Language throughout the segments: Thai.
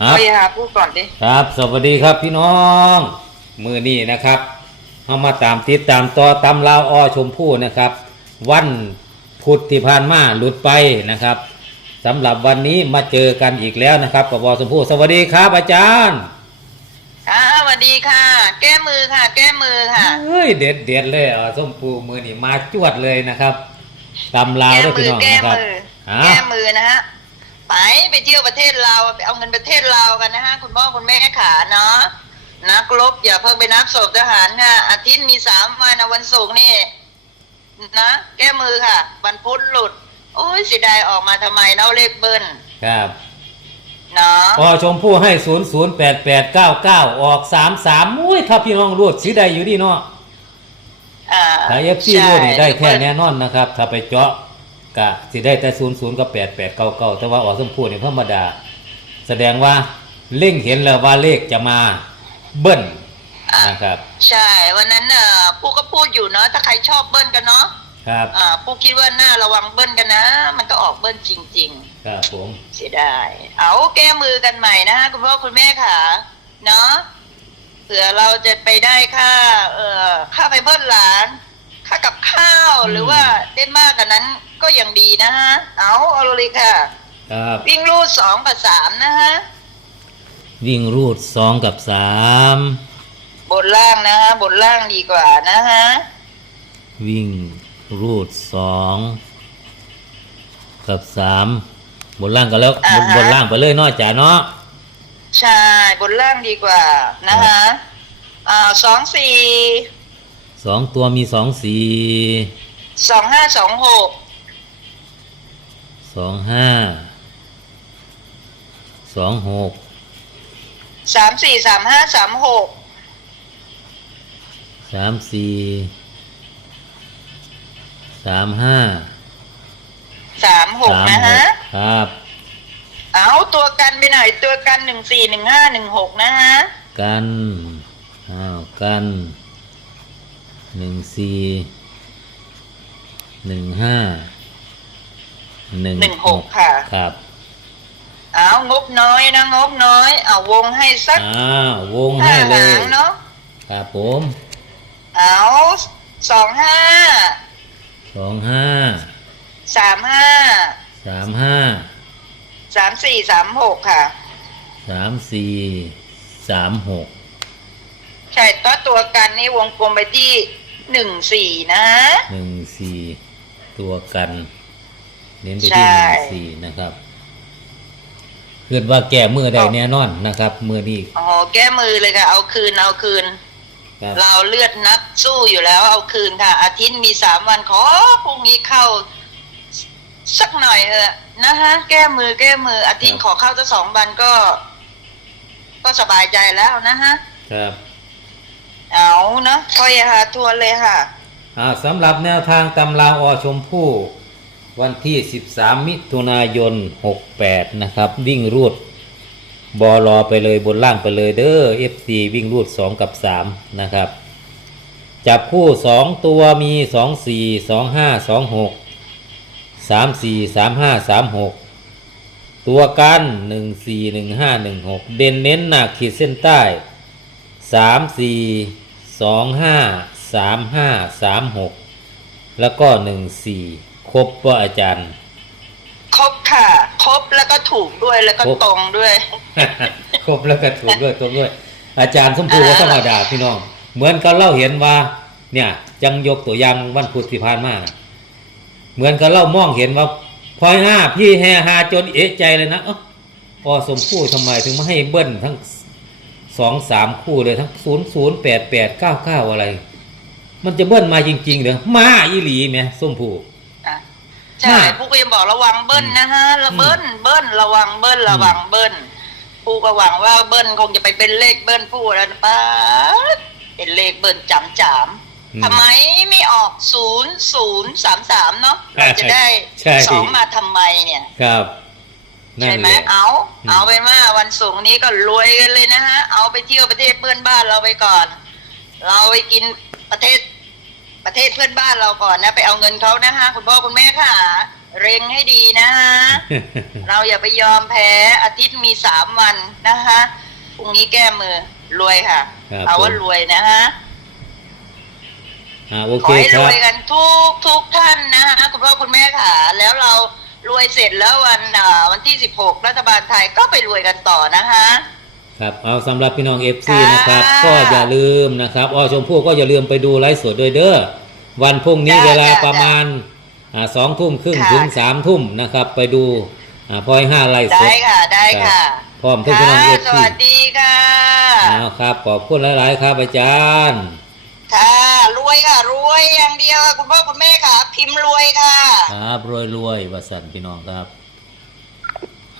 ครับไปหาพูดก่อนดิครับ สวัสดีครับพี่น้อง มือนี้นะครับเอามาตามติดตามต่อตำลาวอชมพู่นะครับ วันพุธที่ผ่านมาหลุดไปนะครับสำหรับวันนี้มาเจอกันอีกแล้วนะครับกับวอชมพู่สวัสดีครับ อาจารย์อ่าสวัสดีค่ะ แก้มือค่ะ แก้มือค่ะ เฮ้ยเด็ดเด็ดเลยอะส้มปูมือนี่มาจวดเลยนะครับตำลาวแก้ด้วยมืพี่น้องแก้นะครับมือ อ่าแก้มือนะฮะ ไปไปเที่ยวประเทศเราวไปเอาเงินประเทศเราวกันนะฮะคุณพ่อคุณแม่ขาเนาะนักรบอย่าเพิ่งไปนับศพทหารค่ะอาทิตย์มีสามวันนะวันศุกร์นี่นะแก้มือค่ะวันพุธหลุด โอ้ยเสียดายออกมาทำไมเนาะเลขเบิ้ลครับเนาะอชมพู่ให้ศูนย์ศูนย์แปดแปดเก้าเก้าออกสามสามอุ้ยถ้าพี่น้องรูดสีใดอยู่ดีเนาะอ่าถ้าเอฟซีใช่รูดนี่ได้แค่แน่นอนนะครับ ถ้าไปเจาะ กะสิได้แต่ศูนย์ศูนย์กับแปดแปดเก้าเก้าแต่ว่าออกชมพู่นี่ธรรมดา แสดงว่าเล่งเห็นแล้วว่าเลขจะมาเบิ้ลนะครับ ใช่ วันนั้นเอ่อผู้ก็พูดอยู่เนาะถ้าใครชอบเบิ้ลกันเนาะครับอ่าผู้คิดว่าน่าระวังเบิ้ลกันนะ มันก็ออกเบิ้ลจริงครับผมๆเสียดายเอาแก้มือกันใหม่นะฮะคุณพ่อคุณแม่ค่ะ เนาะเผื่อเราจะไปได้ค่า เอ่อค่าไปเบิ้ลหลาน ค่ากับข้าวหรือว่าได้มากกว่านั้น ก็ยังดีนะฮะ เอาเอาเลยค่ะ ครับวิ่งรูดสองกับสามนะฮะ วิ่งรูดสองกับสามบนล่างนะฮะ บนล่างดีกว่านะฮะ วิ่งรูดสองกับสามบนล่างกันแล้วอ่าบนฮะ บนล่างไปเลยเนาะจ๋าเนาะใช่ บนล่างดีกว่านะคะอ่าสองสี่สองตัวมีสองสี่สองห้าสองหก สองห้า สองหก สามสี่สามห้าสามหกสามสี่ สามห้า สามหกสามนะหฮะกครับ เอาตัวกันไปหน่อยตัวกันหนึ่งสี่หนึ่งห้าหนึ่งหกนะฮะ กัน อ้าว กัน หนึ่งสี่ หนึ่งห้า หนึ่งหนึ่งหกค่ะ ครับเอางบน้อยนะงบน้อย เอาวงให้สักอ้าววงห้าให้เลหายงเนาะครับผมเอาสองห้าสองห้าสามห้าสามห้าสามสี่สามหกค่ะ สามสี่สามหกใช่ตัวตัวกันนี่วงกลมไปที่หนึ่งสี่นะหนึ่งสี่ตัวกัน เน้นไปใช่ที่หนึ่งสี่นะครับเกิดว่าแก่มือได้แน่นอนนะครับ มือนี้โอ้โหแก้มือเลยค่ะ เอาคืนเอาคืนครับเราเลือดนักสู้อยู่แล้วเอาคืนค่ะ อาทิตย์มีสามวันขอพรุ่งนี้เข้า สักหน่อยเถอะนะฮะแก้มือแก้มือ อาทิตย์ขอเข้าจะสองวันก็ ก็สบายใจแล้วนะฮะครับเอาเนาะคอยหาทวนเลยค่ะอ่าสำหรับแนวทางตำราอชมพู่ วันที่ 13 มิถุนายน 68 นะครับ วิ่งรูดบอรอไปเลยบนล่างไปเลยเด้อ FC วิ่งรูด 2 กับ 3 นะครับ จับคู่ 2 ตัวมี 2 4 2 5 2 6 3 4 3 5 3 6 ตัวกัน 1 4 1 5 1 6 เด่นเน้นหนักขีดเส้นใต้สามสี่สองห้าสามห้าสามหกแล้วก็หนึ่งสี่ ครบว่าอาจารย์ ครบค่ะ ครบแล้วก็ถูกด้วยแล้วก็ครบ ตรงด้วย ครบแล้วก็ถูกด้วยตรงด้วย อาจารย์สมภูก็ธรรมดาพี่น้อง เหมือนกับเล่าเห็นว่า เนี่ย จังยกตัวอย่างวันพุธที่ผ่านมาน่ะเหมือนกับเล่ามองเห็นว่าพลอยห้าพี่แฮฮาจนเอะใจเลยนะเอ๋ออสมภูทำไมถึงมาให้เบิ้ลทั้งสองสามคู่เลยทั้งศูนย์ศูนย์แปดแปดเก้าเก้าอะไร มันจะเบิ้ลมาจริงๆเหรอมาอีหลีไหมส้มผูอะ ใช่น่ะผู้ก็ยังบอกระวังเบิ้ลนะฮะระอืมเบิ้ลเบิ้ลระวังเบิ้ลระวังเบิ้ลผู้ก็หวังว่าเบิ้ลคงจะไปเป็นเลขเบิ้ลผู้แล้วนะป้าดเป็นเลขเบิ้ลจำจามอืมทำไมไม่ออกศูนย์ศูนย์สามสามเนาะเราจะได้ใช่สองมาทำไมเนี่ยครับนั่ใช่นไหมแหละเอาอืมเอาเป็นว่าวันศุกร์นี้ก็รวยกันเลยนะฮะ เอาไปเที่ยวประเทศเพื่อนบ้านเราไปก่อน เราไปกินประเทศ ประเทศเพื่อนบ้านเราก่อนนะ ไปเอาเงินเขานะฮะคุณพ่อคุณแม่ค่ะ เร็งให้ดีนะฮะเราอย่าไปยอมแพ้อาทิตย์มีสามวันนะคะพรุ่งนี้แก้มือรวยค่ะครับเอาว่าผมรวยนะฮะอ่าโอขเคอให้ครรับวยกันทุกทุกท่านนะคะคุณพ่อคุณแม่ค่ะ แล้วเรารวยเสร็จแล้ววันอ่าวันที่สิบหกรัฐบาลไทยก็ไปรวยกันต่อนะคะ ครับเอาสำหรับพี่น้องเอฟซีค่ะนะครับ ก็อย่าลืมนะครับอชมพู่ก็อย่าลืมไปดูไลฟ์สดด้วยเด้อวันพรุ่งนี้จ้ะเวลาจ้ะประมาณอ่าสองทุ่มครึ่งค่ะถึงสามทุ่มนะครับ ไปดูอ่าพลอยห้าไลฟ์สได้ดค่ะได้ค่ะพร้อมทุกพี่น้องเอค่ะฟสซีวัสดีค่ะเอาครับขอบคุณหลาย ๆ ครับอาจารย์ค่ะรวยค่ะรวยอย่างเดียวค่ะคุณพ่อคุณแม่ค่ะ พิมพ์รวยค่ะ ครับรวยรวยๆวสันพี่น้องครับ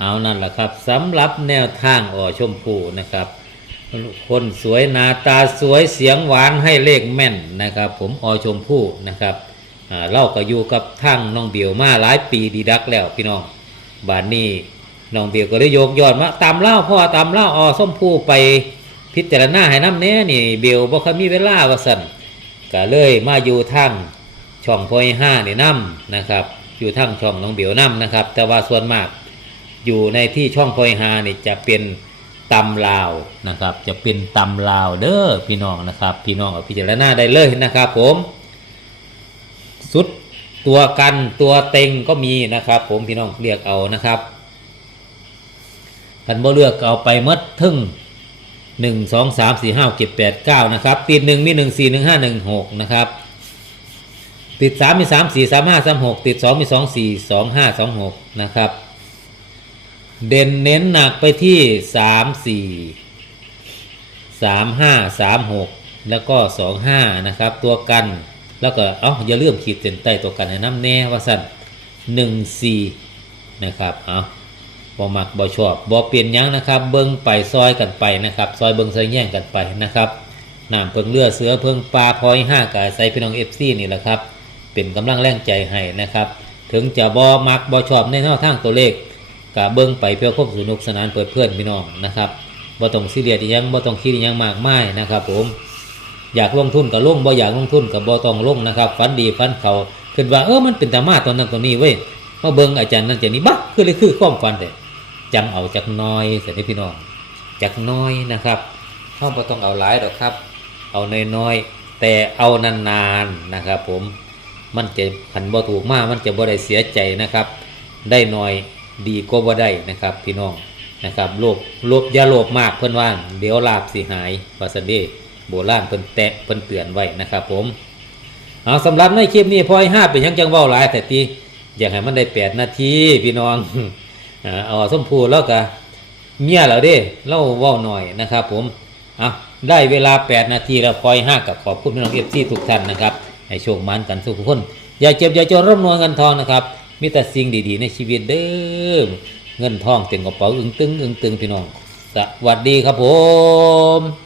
เอานั่นแหละครับสำหรับแนวทางอ่อชมพูนะครับ คนสวยหน้าตาสวยเสียงหวานให้เลขแม่นนะครับ ผมอชมพู่นะครับเล่าก็อยู่กับทางน้องเบียวมาหลายปีดีดักแล้วพี่น้องบานนี้น้องเบียวก็ได้โยกยอดมาตามเล่าพ่อตามเล่าอชมพู่ไปพิจารณาให้น้ำเนี้ยนี่เบียวบ่เคยมีเวลาว่าสั่นก็เลยมาอยู่ทางช่องพอยห้านี่น้ำนะครับ อยู่ทางช่องน้องเบียวน้ำนะครับ แต่ว่าส่วนมาก อยู่ในที่ช่องพลอยฮานี่จะเป็นตำลาวนะครับ จะเป็นตำลาวเด้อพี่น้องนะครับ พี่น้องเอาพิจารณาได้เลยนะครับผมสุดตัวกันตัวเต็งก็มีนะครับ ผมพี่น้องเรียกเอานะครับท่านบ่เลือกเอาไปหมดทึ่งหนึ่งสองสามสี่ห้าเจ็ดแปดเก้านะครับติดหนึ่งมีหนึ่งสี่หนึ่งห้าหนึ่งหกนะครับติดสามมีสามสี่สามห้าสามหกติดสองมีสองสี่สองห้าสองหกนะครับ เด่นเน้นหนักไปที่สามสี่สามห้าสามหกแล้วก็สองห้านะครับ ตัวกันแล้วก็เอ้าอย่าลืมขีดเส้นใต้ตัวกันให้น้ำแน่ว่าสั่นหนึ่งสี่นะครับเอาบ่มักบ่ชอบบ่เปลี่ยนยังนะครับ เบิ้งไปซอยกันไปนะครับ ซอยเบิ้งซอยแย่งกันไปนะครับน้ำเพิงเลือเสือเพิงปลาพลอยห้ากายใส่พี่น้องเอฟซีนี่แหละครับ เป็นกำลังแรงใจให้นะครับ ถึงจะบ่มักบ่ชอบในแนวทางตัวเลข กะเบิ้งไปเพื่อควบสนุกสนานเปิดเพื่อนพี่น้องนะครับบ่ต้องซีเรียสอิหยังบ่ต้องคิดอิหยังมากมายนะครับ ผมอยากลงทุนก็ลงบ่อยากลงทุนก็บ่ต้องลงนะครับฝันดีฝันเขาคิดว่าเออมันเป็นตามาตอนนั้นตอนนี้เว้ยมาเบิ่งอาจารย์นั่นจะนี่บักคือเลยคือความฝันแต่จังเอาจักน้อยเสร็จพี่น้องจักน้อยนะครับเฮาบ่ต้องเอาหลายดอกครับ เอาน้อยๆแต่เอานานๆนะครับ ผมมันจะพันบ่ถูกมากมันจะบ่ได้เสียใจนะครับ ได้น้อย ดีก็บ่ได้นะครับพี่น้องนะครับโลภโลภอย่าโลภมากเพิ่อนว่าเดี๋ยวลาบสิหายวาซั่นเด้โบราณเพิ่นแตะเพิ่นเตือนไว้นะครับ ผมเอาสำหรับในคลิปนี้พอยห้าเป็นยังจังเว้าหลายแต่ทีอยากให้มันได้แปดนาทีพี่น้องอ่าเอาสมพูแล้วก็เมียแล้วเด้เล่าว้าหน่อยนะครับ ผมเอาได้เวลา 8 นาทีแล้วพอยห้ากับขอบคุณพี่น้องเอฟซีทุกท่านนะครับให้โชคมันกันทุกคนอย่าเจ็บอย่าจนร่ำรวยเงินทองนะครับ มีแต่สิ่งดีๆ ในชีวิตเด้อเงินทองเต็มกระเป๋าอึ้งตึงอึ้งตึงพี่น้อง สวัสดีครับผม